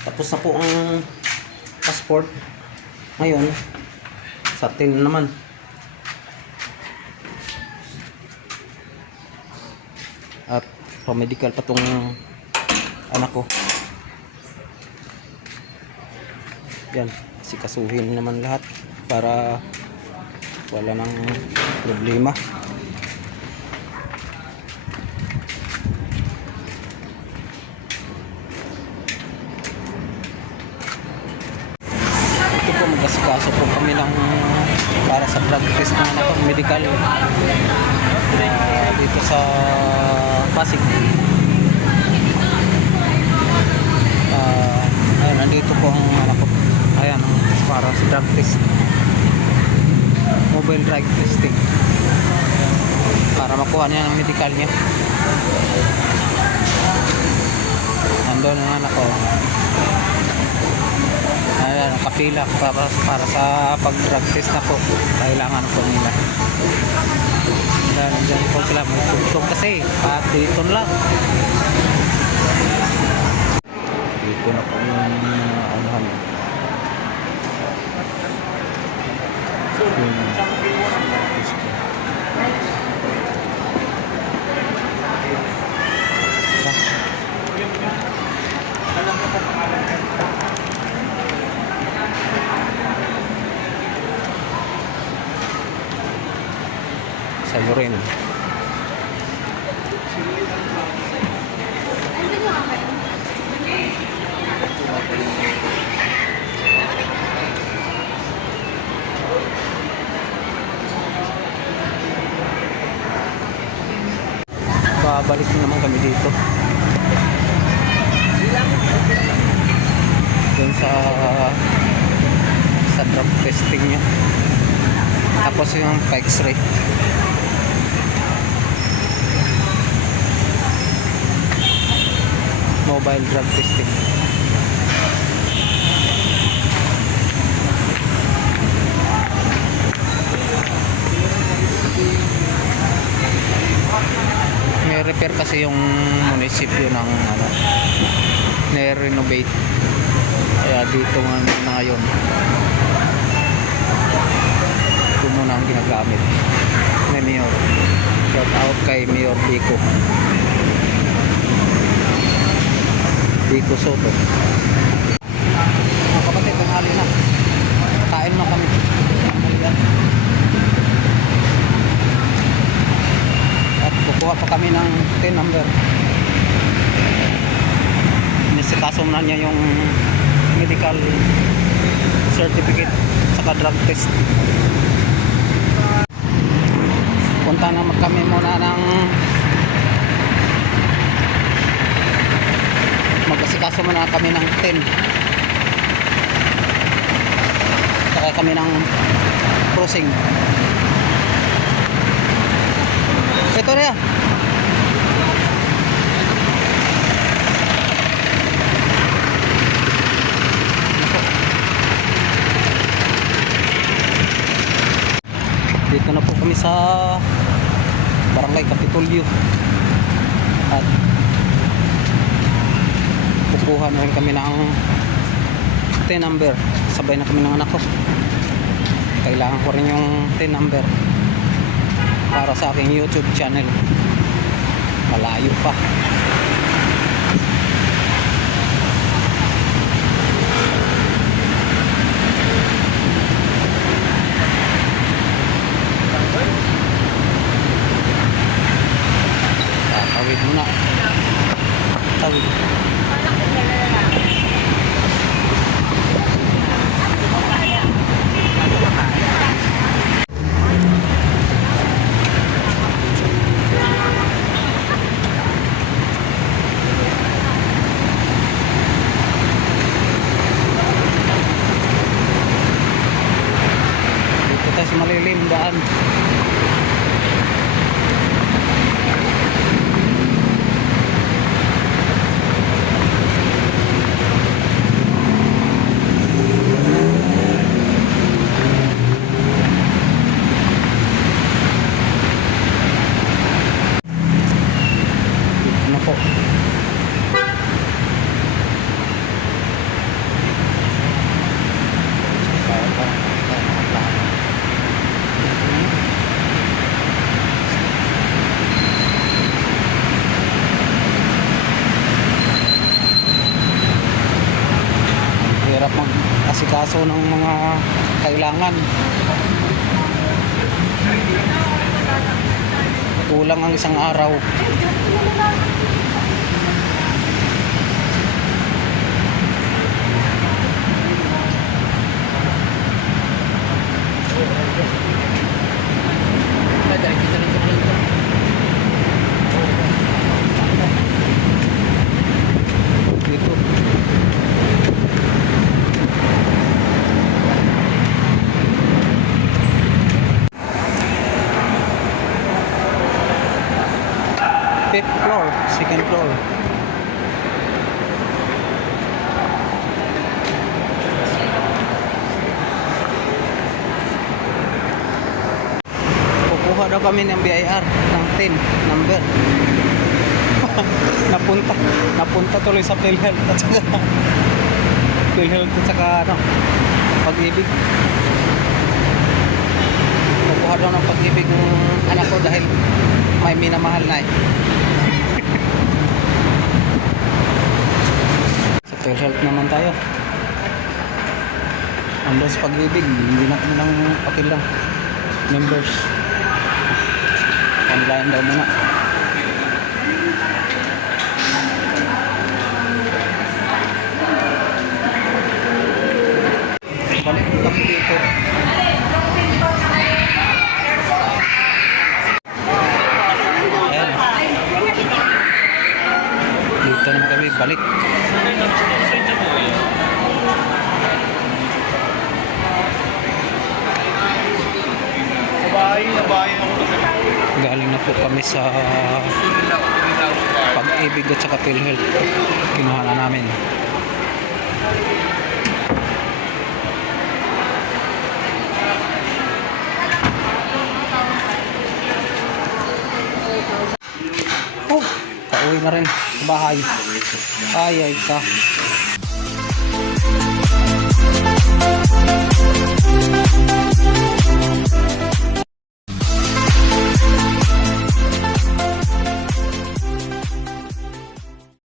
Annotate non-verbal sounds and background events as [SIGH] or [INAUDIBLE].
Tapos na po ang passport. Ngayon, sa atin na naman. At pa-medical pa tong anak ko. Yan, sikasuhin naman lahat para wala nang problema. Ito po mag-asikaso po kami ng para sa drug test ng anak ko, medical Ah, dito sa Pasig. Ah, ayun, nandito po ang anak ko. Ayan, ang para sa drug test. Mobile drug testing. Para makuha niya ang medical niya. Nandun ang anak ko. Ayan, kapila para, para sa pag-drug test na po. Kailangan po nila. Dahil dyan po sila may tugtog kasi at dito lang. Dito na po yung uh, anuhan. Yung urine. Babalik na naman kami dito. Doon sa sa drug testing niya. Tapos yung pa-x-ray. Mobile drug testing. May repair kasi yung munisipyo ng ano, na-renovate. Kaya dito nga na ngayon. Ito muna ang ginagamit ni Mayor. Shout out kay Mayor Pico. Pico Soto. Mga kapatid, tanghali na. Kain na kami. At kukuha pa kami ng 10 number. Inisikaso na niya yung medical certificate saka drug test. Punta naman kami muna ng mag-asikaso muna kami ng 10 saka kami ng crossing. Ito rin dito na po kami sa barangay Kapitolyo at kukuha na rin kami ng 10 number. Sabay na kami ng anak ko. Kailangan ko rin yung 10 number para sa aking youtube channel. Malayo pa mas malilim daan. Mag-asikaso ng mga kailangan. Kulang ang isang araw. Kami ng BIR ng 10 number. [LAUGHS] napunta napunta tuloy sa PhilHealth at saka [LAUGHS] PhilHealth at saka ano pag-ibig. Kukuha daw ng pag-ibig ng anak ko dahil may minamahal na eh. [LAUGHS] Sa PhilHealth naman tayo. Sa pag-ibig hindi natin lang pakilang members online daw muna kami sa pag-ibig at saka PhilHealth. Kinuha na namin. Oh pauwi na rin sa bahay. Ay ay ka